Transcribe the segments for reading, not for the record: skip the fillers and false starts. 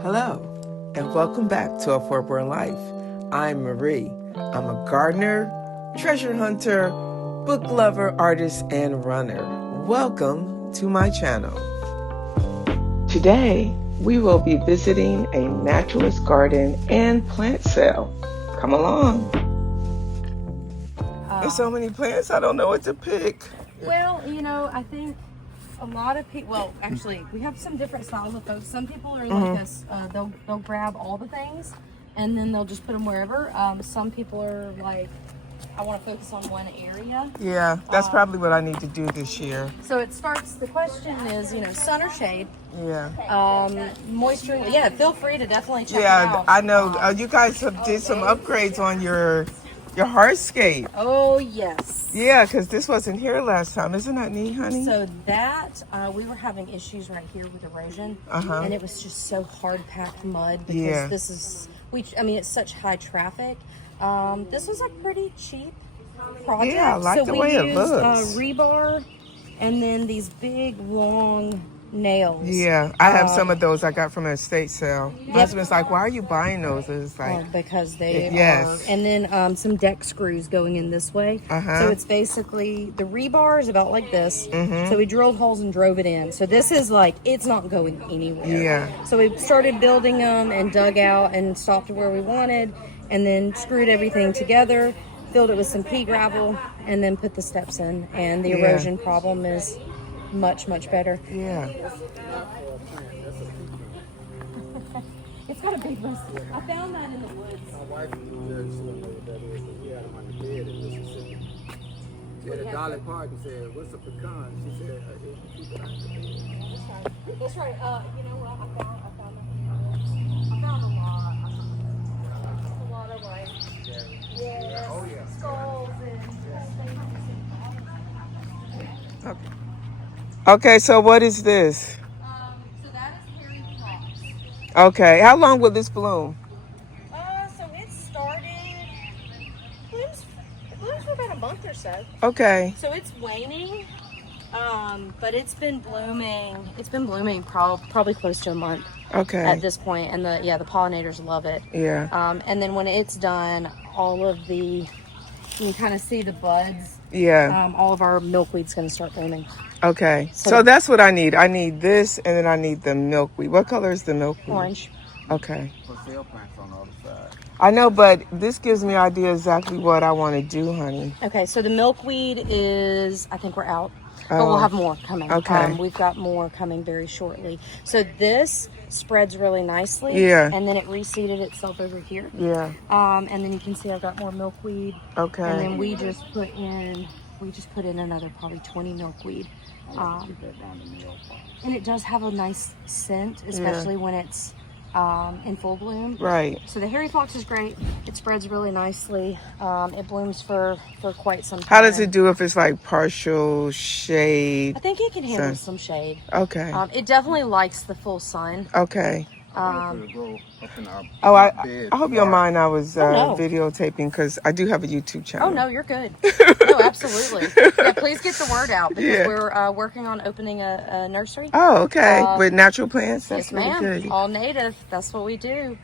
Hello, and welcome back to A Four-Born Life. I'm Marie. I'm a gardener, treasure hunter, book lover, artist, and runner. Welcome to my channel. Today, we will be visiting a naturalist garden and plant sale. Come along. There's so many plants, I don't know what to pick. Well, you know, I think a lot of people, well, actually, we have some different styles of folks. Some people are like us, they'll grab all the things and then they'll just put them wherever. Some people are like, I want to focus on one area. Yeah, that's probably what I need to do this year. So it starts, the question is, you know, sun or shade? Yeah. Moisture, yeah, feel free to definitely check it Yeah, out. I know. You guys did some upgrades on your hardscape. Oh, yes. Yeah, because this wasn't here last time. Isn't that neat, honey? So that, we were having issues right here with erosion. And it was just so hard-packed mud because this is, I mean, it's such high traffic. This was a pretty cheap project. Yeah, I like the way it looks. So we used rebar and then these big, long nails. Yeah, I have some of those I got from an estate sale. My husband's like, why are you buying those? It's like, because they are. And then some deck screws going in this way. So it's basically, the rebar is about like this. So we drilled holes and drove it in. So this is like, it's not going anywhere. Yeah. So we started building them and dug out and stopped where we wanted and then screwed everything together, filled it with some pea gravel, and then put the steps in. And the erosion problem is much better. Yeah. It's got a big list. I found that in the woods. My wife just don't know what that is. We had them on the bed in Mississippi. She had a Dolly Parton said, "What's a pecan?" She said, "Keep it on the bed." That's right. You know what? I found a lot of like skulls and Okay. Okay, so what is this? so that is hairy phlox. Okay, how long will this bloom? So it started blooms for about a month or so. Okay. So it's waning, but it's been blooming. It's been blooming probably close to a month. Okay. At this point, and the pollinators love it. Yeah. And then when it's done, all of the, you can kind of see the buds. Yeah. All of our milkweed's going to start blooming. Okay. So that's what I need. I need this, and then I need the milkweed. What color is the milkweed? Orange. Okay. For sale plants on the other side. I know, but this gives me an idea exactly what I want to do, honey. Okay, so the milkweed is, I think we're out. But we'll have more coming. Okay. We've got more coming very shortly. So this spreads really nicely. Yeah. And then it reseeded itself over here. Yeah. And then you can see I've got more milkweed. Okay. And then we just put in another probably 20 milkweed. And it does have a nice scent, especially when it's in full bloom. Right. So the hairy phlox is great. It spreads really nicely. It blooms for quite some time. How does it do if it's like partial shade? I think it can handle some shade. Okay. It definitely likes the full sun. Okay. I hope you don't mind I was videotaping because I do have a YouTube channel. Oh, no, you're good. No, absolutely. Yeah, please get the word out because we're working on opening a nursery. Oh, okay. With natural plants? That's Yes, ma'am. really good. All native. That's what we do.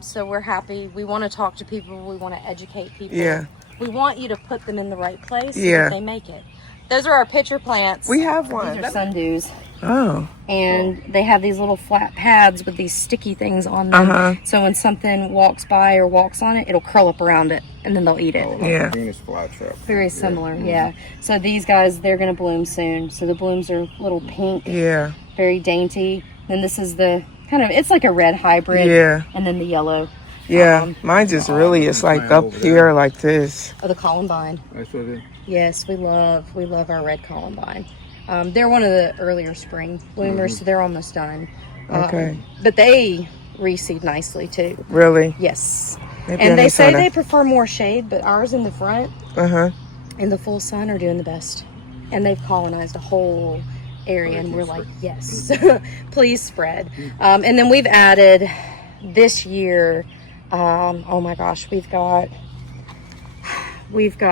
So we're happy. We want to talk to people. We want to educate people. Yeah. We want you to put them in the right place so that they make it. Those are our pitcher plants. We have one. These are sundews. Oh. And they have these little flat pads with these sticky things on them. So when something walks by or walks on it, it'll curl up around it and then they'll eat it. Yeah. Venus flytrap. Very similar, yeah. So these guys, they're going to bloom soon. So the blooms are little pink, very dainty. Then this is the kind of, it's like a red hybrid. Yeah. And then the yellow. Yeah. Mine just really is like up here like this. Oh, the Columbine. That's what it is. Yes, we love our red Columbine. They're one of the earlier spring bloomers, so they're almost done. Okay. But they reseed nicely too. Really? Yes. Maybe And they say they prefer more shade, but ours in the front in the full sun are doing the best. And they've colonized a whole area, and we're like, yes, please spread. And then we've added this year, oh my gosh, we've got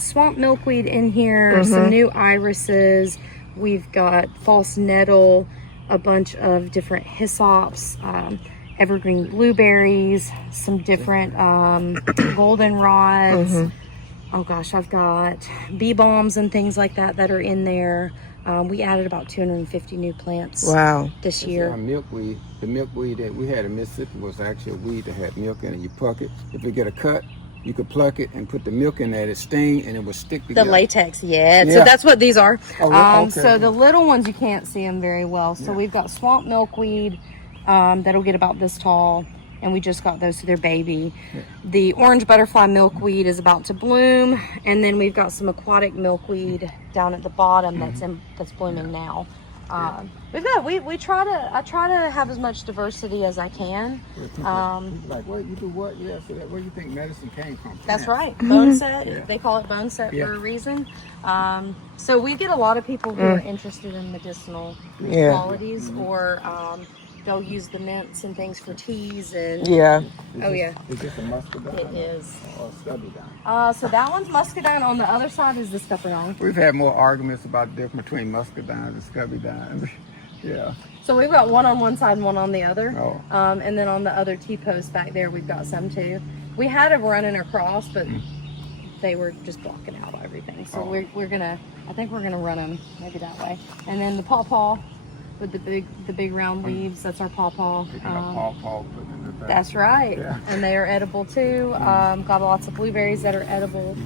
swamp milkweed in here, some new irises. We've got false nettle, a bunch of different hyssops, evergreen blueberries, some different goldenrods. Oh gosh, I've got bee balms and things like that that are in there. We added about 250 new plants. Wow. This year. Our milkweed, the milkweed that we had in Mississippi was actually a weed that had milk in it. You pluck it. If you get a cut, you could pluck it and put the milk in there. It sting and it would stick together. The latex, yeah. So that's what these are. Okay. So the little ones, you can't see them very well. So we've got swamp milkweed that'll get about this tall. And we just got those to their baby. The orange butterfly milkweed is about to bloom, and then we've got some aquatic milkweed down at the bottom that's blooming now. I try to have as much diversity as I can. Like, what you do? What? Yeah. So where do you think medicine came from? That's right, bone set. They call it bone set for a reason. So we get a lot of people who are interested in medicinal qualities, or they'll use the mints and things for teas and Is this a muscadine? It is. Or scupadine? So that one's muscadine. On the other side is the scupadine. We've had more arguments about the difference between muscadine and scupadine. Yeah. So we've got one on one side and one on the other. Oh. And then on the other T-post back there, we've got some too. We had them running across, but they were just blocking out everything. So I think we're gonna run them maybe that way. And then the pawpaw with the big round leaves, that's our pawpaw. Pawpaw. That's right. Yeah. And they are edible too. Got lots of blueberries that are edible.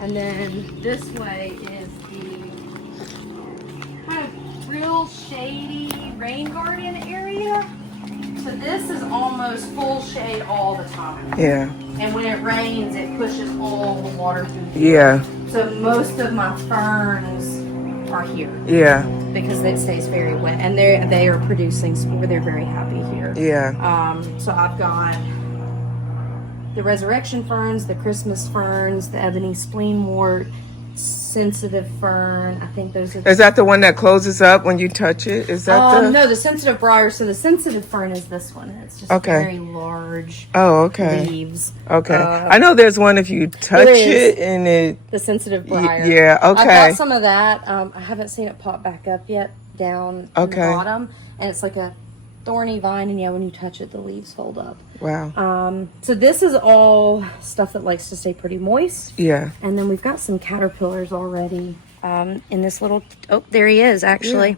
And then this way is the kind of real shady rain garden area. So this is almost full shade all the time. Yeah. And when it rains, it pushes all the water through the Yeah. So most of my ferns are here. Yeah. Because it stays very wet, and they are producing spore. They're very happy here. Yeah. So I've got the resurrection ferns, the Christmas ferns, the ebony spleenwort, sensitive fern. I think those are. Is that the one that closes up when you touch it? Is that the? No, the sensitive briar. So the sensitive fern is this one. It's just very large. Oh, okay. Leaves. Okay. I know there's one if you touch it and it. The sensitive briar. Yeah. Okay. I've got some of that. I haven't seen it pop back up yet down in the bottom, and it's like a thorny vine, and when you touch it, the leaves fold up. Wow. So this is all stuff that likes to stay pretty moist. Yeah. And then we've got some caterpillars already in this little. Oh, there he is actually. Yeah.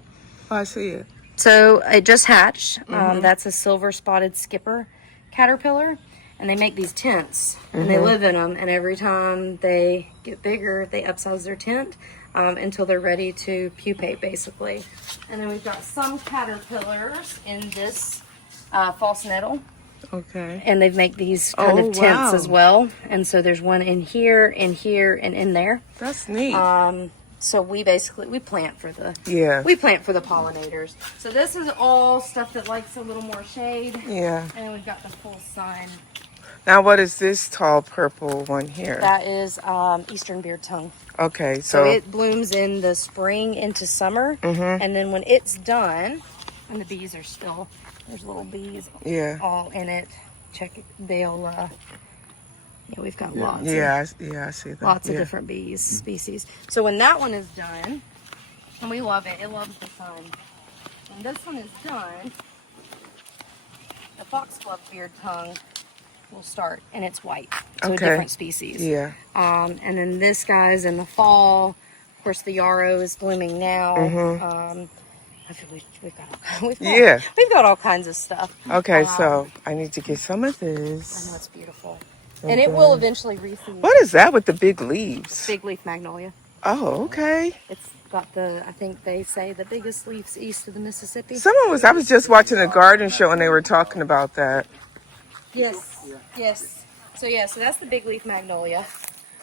Oh, I see it. So it just hatched. That's a silver spotted skipper caterpillar, and they make these tents, and they live in them. And every time they get bigger, they upsize their tent until they're ready to pupate, basically. And then we've got some caterpillars in this false nettle. Okay. And they make these kind of tents as well. And so there's one in here, and in there. That's neat. So we plant for the pollinators. So this is all stuff that likes a little more shade. Yeah. And we've got the full sun. Now, what is this tall purple one here? That is eastern beard tongue. Okay, so it blooms in the spring into summer, and then when it's done, and the bees are still, there's little bees all in it. Check it. They'll we've got lots. I see that. Lots of different bees species. So when that one is done, and we love it. It loves the sun. When this one is done, the foxglove beard tongue will start, and it's white. So a different species. Yeah. And then this guy's in the fall. Of course, the yarrow is blooming now. I feel we've got all kinds of stuff. Okay, so I need to get some of I this. know it's beautiful. And it will eventually reseed. What is that with the big leaves? Big leaf magnolia. Oh, okay. It's got I think they say the biggest leaves east of the Mississippi. I was just watching a garden show and they were talking about that. Yes. So that's the big leaf magnolia,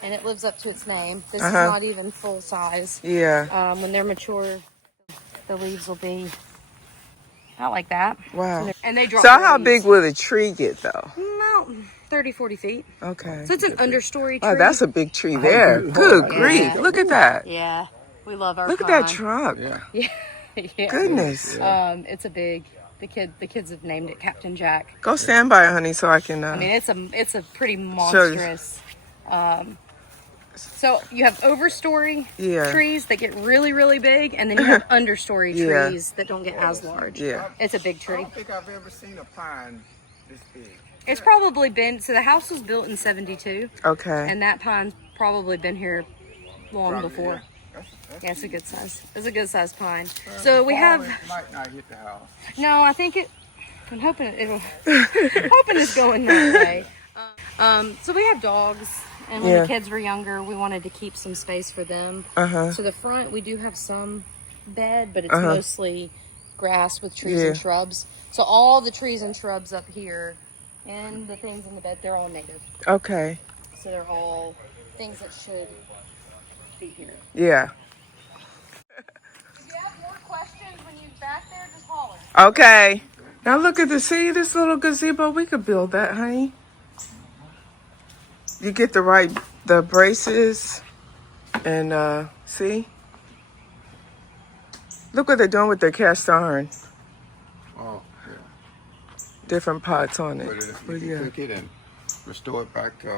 and it lives up to its name. This is not even full size. Yeah. When they're mature, the leaves will be not like that. Wow. And they drop. So how big will the tree get though? About 30, 40 feet. Okay. So it's an understory tree. Oh, that's a big tree there. Good grief. Look at that. Yeah. We love our Look at that trunk. Yeah. Goodness. It's a big. The kids have named it Captain Jack. Go stand by it, honey, so I can. I mean, it's a pretty monstrous. So you have overstory trees that get really, really big, and then you have understory trees that don't get as large. Yeah. It's a big I tree. don't think I've ever seen a pine It's big. It's probably been, so the house was built in 72. Okay. And that pine's probably been here long Probably, before. yeah. Yeah, it's a good size. It's a good size pine. So we have. It might not hit the house. No, I think it. I'm hoping it'll. Hoping it's going that way. So we have dogs, and when the kids were younger, we wanted to keep some space for them. So the front, we do have some bed, but it's mostly grass with trees and shrubs. So all the trees and shrubs up here, and the things in the bed, they're all native. Okay. So they're all things that should be here. Yeah. If you have more questions when you're back there, just holler. Okay. Now look at this little gazebo. We could build that, honey. You get the braces and see? Look what they're doing with their cast iron. Oh, yeah. Different pots on it. But you cook it and restore it back to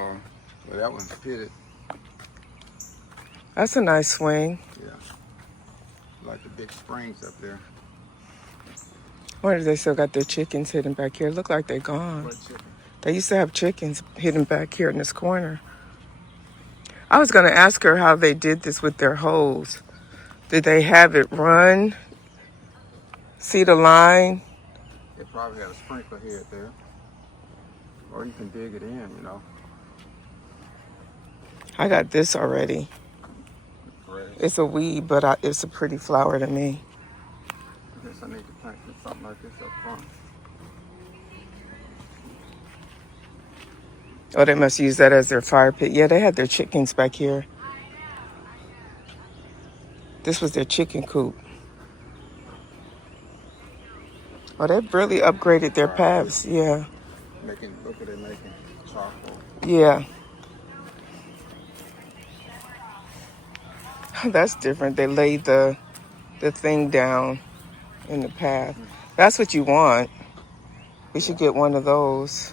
where that one's pitted. That's a nice swing. Yeah. Like the big springs up there. I wonder if they still got their chickens hidden back here. Look like they're gone. What chicken? They used to have chickens hidden back here in this corner. I was going to ask her how they did this with their hose. Did they have it run? See the line? They probably had a sprinkler head there. Or you can dig it in, you know. I got this already. Great. It's a weed, but it's a pretty flower to me. I guess I need to plant something like this up front. Oh, they must use that as their fire pit. Yeah, they had their chickens back here. This was their chicken coop. Oh, they've really upgraded their paths. Yeah. Look at it making charcoal. Yeah. That's different. They laid the thing down in the path. That's what you want. We should get one of those.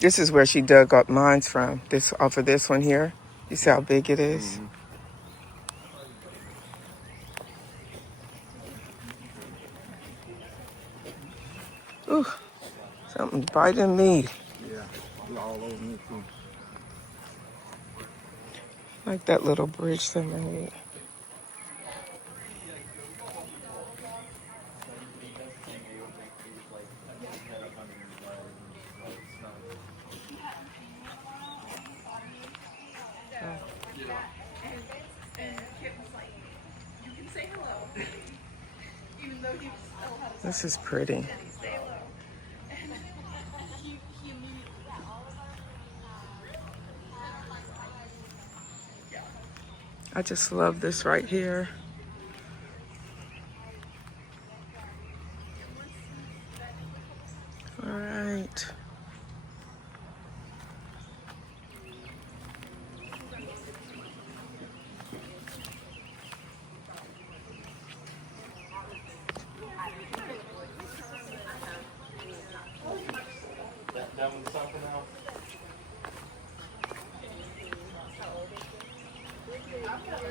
This is where she dug up mines from. This off of this one here. You see how big it is? Ooh, something's biting me. Yeah, all over me too. Like that little bridge they made. This is pretty. I just love this right here. All right.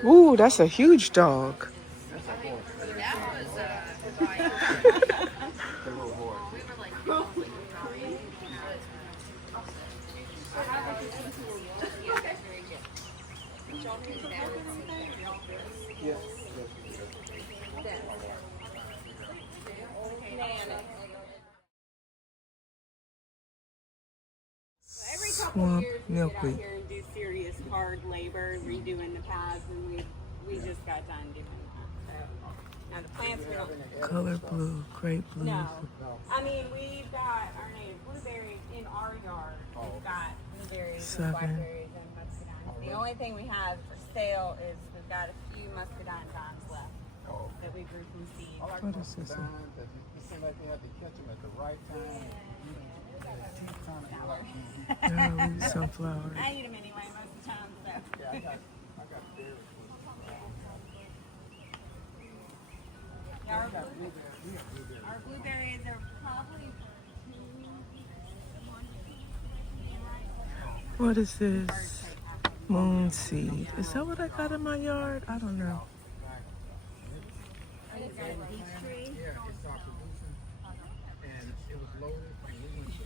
Ooh, that's a huge dog. Swamp milkweed. Here and do serious hard labor redoing the paths, and we just got done doing that. So now the plants we don't. Color blue, great blue. No, I mean we've got our native blueberries in our yard. We've got blueberries, and blackberries, and muscadines. The only thing we have for sale is we've got a few muscadine vines left that we grew from seed. What is this? It seemed like they had to catch them at the right time. Yeah, sunflowers. I eat them anyway most of the time. So. Yeah, I got berries. Our blueberries are probably What is this? Moon seed. Is that what I got in my yard? I don't know. Yeah, it started producing, and it was loaded, and we went to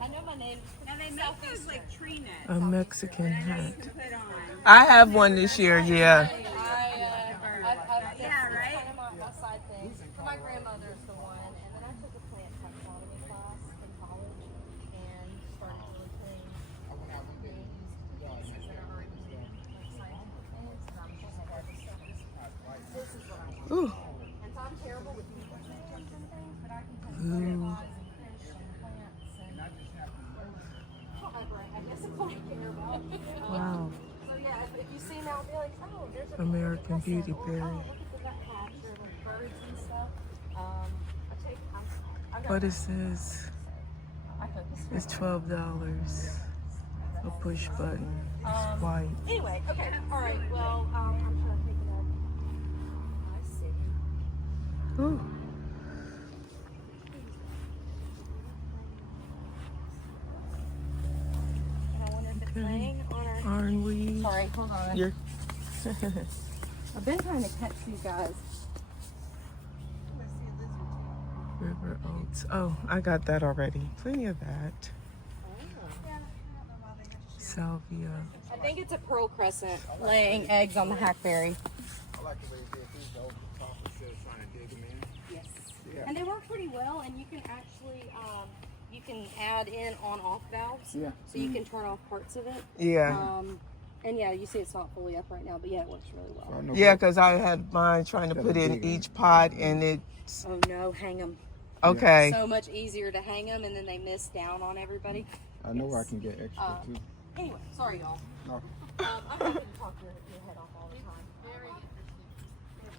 I know my neighbors. Now they make those like tree nets. A Mexican hat. Put on. I have one this year, yeah. Yeah, right. Right? My side thing. For my grandmother's the one, and then I took a plant taxonomy class in college and started really putting Ooh. and so I'm terrible with people names and things, but I can kind of Ooh. fish and plants and I guess it's all I care about. Wow. So yeah, if you see me, I'll be like, oh, there's a American beauty or, berry. oh, look at the nuthatch or the birds and stuff. I've got What is this? I focus. It's $12. A push button. It's white. Anyway, okay, all right. Well, I'm trying to think of that. I see. Ooh. And I wonder if it's laying on our. Ironweed. Sorry, hold on. You're I've been trying to catch these guys. river oats. Oh, I got that already. Plenty of that. Salvia. I think it's a pearl crescent laying eggs on the hackberry. I like the way they did these over the top instead of trying to dig them in. Yes. Yeah. And they work pretty well, and you can actually you can add in on-off valves. Yeah. So you can turn off parts of it. Yeah. And yeah, you see it's not fully up right now, but yeah, it works really well. So I know Yeah, what- because I had mine trying to put in each pot and it's Oh no, hang them. okay. So much easier to hang them, and then they miss down on everybody. I know I can get extra too. Anyway, sorry y'all. No. I'm happy to talk your head off all the time. Very interesting.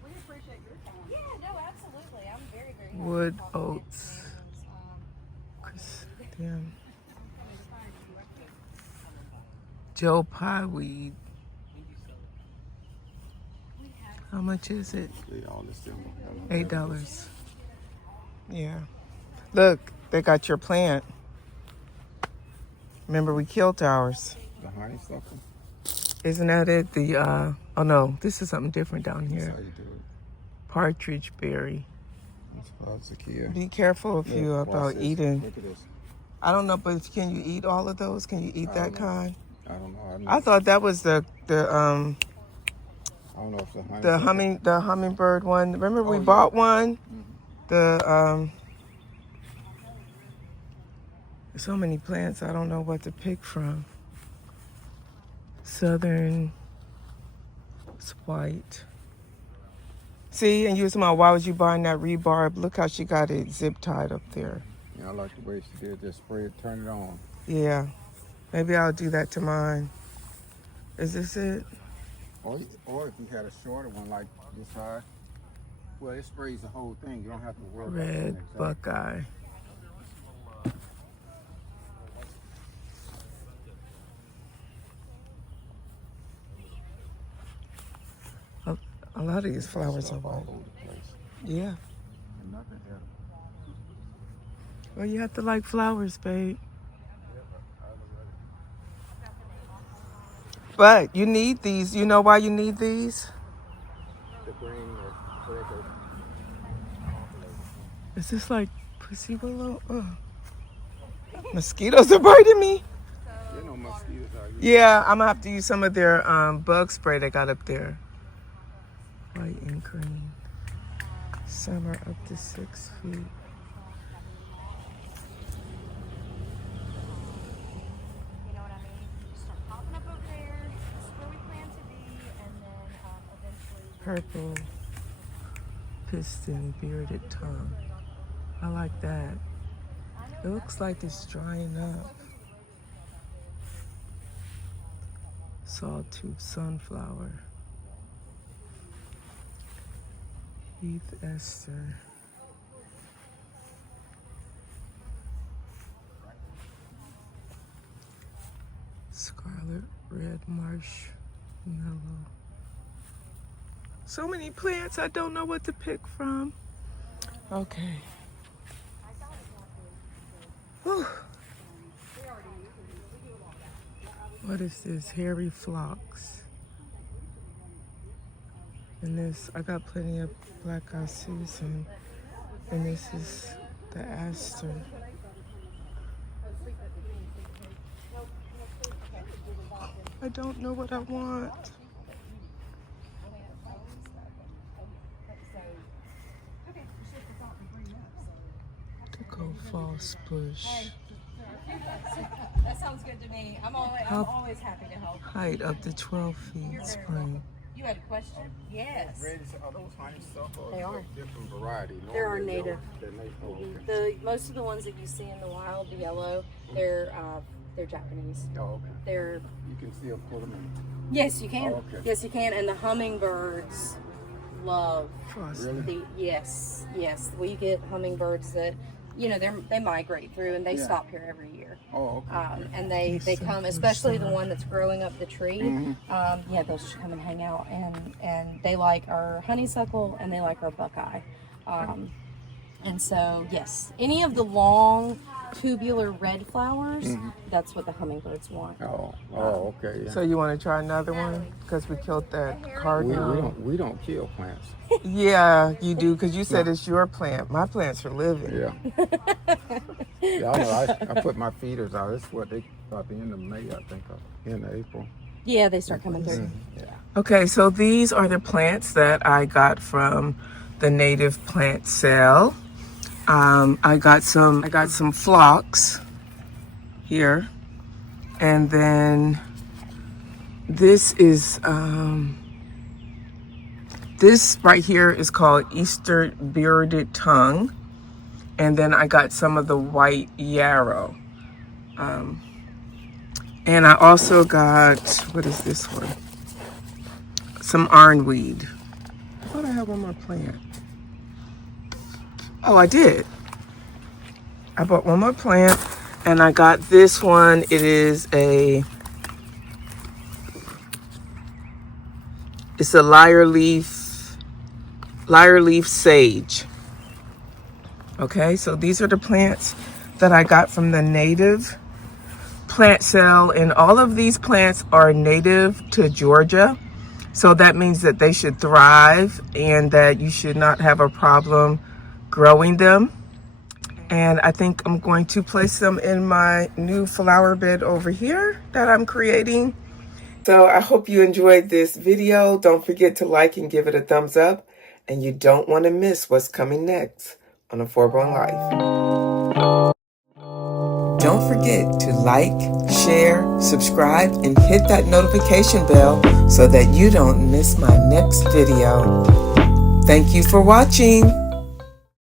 We appreciate your time. Yeah, no, absolutely. I'm very, very happy Wood to talk to oats. Damn. Joe Pie weed. How much is it? They all the same. $8. Yeah. Look, they got your plant. Remember we killed ours. The honeysuckle. Isn't that it? The oh no, this is something different down That's here. how you do it. Partridge berry. That's Pozzakia. Be careful if you about eating. Look at this. I don't know, but can you eat all of those? Can you eat that kind? I don't know. I thought that was the I don't know if the hummingbird one. Remember we yeah. bought one? Mhm. The so many plants I don't know what to pick from. Southern, it's white. See, and you was talking about why was you buying that rebarb? Look how she got it zip tied up there. Yeah, I like the way she did. Just spray it, turn it on. Yeah, maybe I'll do that to mine. Is this it? Or if you had a shorter one like this size, well, it sprays the whole thing. You don't have to worry about Red that. Buckeye. A lot of these flowers are all white. over the place. Yeah. And nothing there. Well, you have to like flowers, babe. But you need these. You know why you need these? The green or whatever. Is this like pussy willow? Mosquitoes are biting me. You know mosquitoes are. Yeah, I'm gonna have to use some of their bug spray they got up there. White and green. Some are up to 6 feet. You know what I mean? You start popping up over there. This is where we plan to be, and then eventually. Purple piston bearded tongue. I like that. It looks like it's drying up. Sawtooth sunflower. Heath Esther. Scarlet red marshmallow. So many plants, I don't know what to pick from. Okay. Whew. What is this? Hairy phlox. And this, I got plenty of black-eyed Susan. And this is the aster. I don't know what I want. To go false bush. That sounds good to me. I'm always happy to help. Height up to 12 feet, spring. You had a question? Yes. Are those honeysuckle? They are. Different variety. There are native. They're native. Oh, okay. Most of the ones that you see in the wild, the yellow, they're Japanese. Oh, okay. They're You can still pull them in. yes, you can. Oh, okay. Yes, you can. And the hummingbirds love Really? yes. We get hummingbirds that they migrate through and they stop here every year. Oh, okay. And they come, especially the one that's growing up the tree. They'll just come and hang out, and they like our honeysuckle and they like our buckeye. And so yes, any of the long tubular red flowers, that's what the hummingbirds want. Oh, okay. Yeah. So you want to try another one? Because we killed that cardinal. we don't kill plants. Yeah, you do, because you said it's your plant. My plants are living. Yeah. Yeah, I know. I put my feeders out. It's what they about the end of May, I think, or end of April. Yeah, they start coming through. Yeah. Okay, so these are the plants that I got from the native plant sale. I got some phlox here, and then this is this right here is called Easter bearded tongue, and then I got some of the white yarrow, and I also got, what is this one? Some ironweed. I thought I had one more plant. Oh, I did. I bought one more plant, and I got this one. It's a lyre leaf sage. Okay, so these are the plants that I got from the native plant sale, and all of these plants are native to Georgia. So that means that they should thrive and that you should not have a problem growing them. And I think I'm going to place them in my new flower bed over here that I'm creating. So I hope you enjoyed this video. Don't forget to like and give it a thumbs up. And you don't want to miss what's coming next on A Foreborn Life. Don't forget to like, share, subscribe, and hit that notification bell so that you don't miss my next video. Thank you for watching.